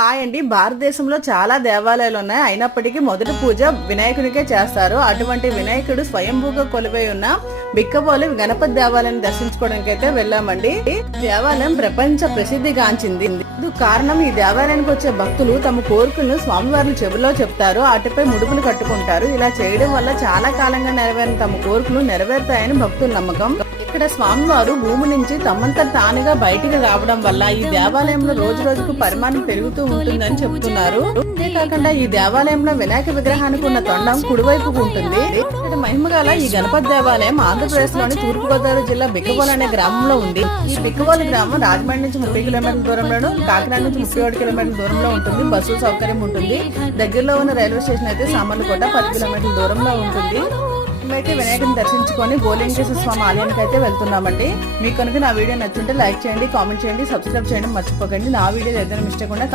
Hi అండి. భారతదేశంలో చాలా దేవాలయాలు ఉన్నాయి. అయినప్పటికీ మొదటి పూజ వినాయకునికే చేస్తారు. అటువంటి వినాయకుడు స్వయంభూగా కొలువై ఉన్న బిక్కబోలి గణపతి దేవాలయాన్ని దర్శించుకోవడానికి అయితే వెళ్ళామండి. ఈ దేవాలయం ప్రపంచ ప్రసిద్ధిగాంచింది. గాంచింది కారణం ఈ దేవాలయానికి వచ్చే భక్తులు తమ కోరికలను స్వామివారిని చెవిలో చెప్తారు. అటుపై ముడుపులు కట్టుకుంటారు. ఇలా చేయడం వల్ల చాలా కాలంగా నెరవేరిన తమ కోరికలు నెరవేరుతాయని భక్తుల నమ్మకం. ఇక్కడ స్వామివారు భూమి నుంచి తమంత తానుగా బయటికి రావడం వల్ల ఈ దేవాలయంలో రోజు రోజుకు పరిమాణం పెరుగుతూ ఉంటుందని చెప్తున్నారు. అంతేకాకుండా ఈ దేవాలయంలో వినాయక విగ్రహానికి ఉన్న తొండం కుడివైపుకు ఉంటుంది. ఇక్కడ మహిమగల ఈ గణపతి దేవాలయం ఆంధ్రప్రదేశ్లోని తూర్పు గోదావరి జిల్లా బిక్కబోలు అనే గ్రామంలో ఉంది. ఈ బిక్కబోలు గ్రామం రాజమండ్రి నుంచి ముప్పై కిలోమీటర్ల దూరంలోను కాకినాడ నుంచి ముప్పై ఏడు కిలోమీటర్ల దూరంలో ఉంటుంది. బస్సు సౌకర్యం ఉంటుంది. దగ్గరలో ఉన్న రైల్వే స్టేషన్ అయితే సామర్లకోట పది కిలోమీటర్ల దూరంలో ఉంటుంది. మేమైతే వినాయకుని దర్శించుకొని గోలింగేశ్వర స్వామి ఆలయానికి అయితే వెళ్తున్నామండి. మీకు కనుక నా వీడియో నచ్చుంటే లైక్ చేయండి కామెంట్ చేయండి సబ్స్క్రైబ్ చేయడం మర్చిపోకండి. నా వీడియో ఏదైనా మిస్టేక్ ఉన్నా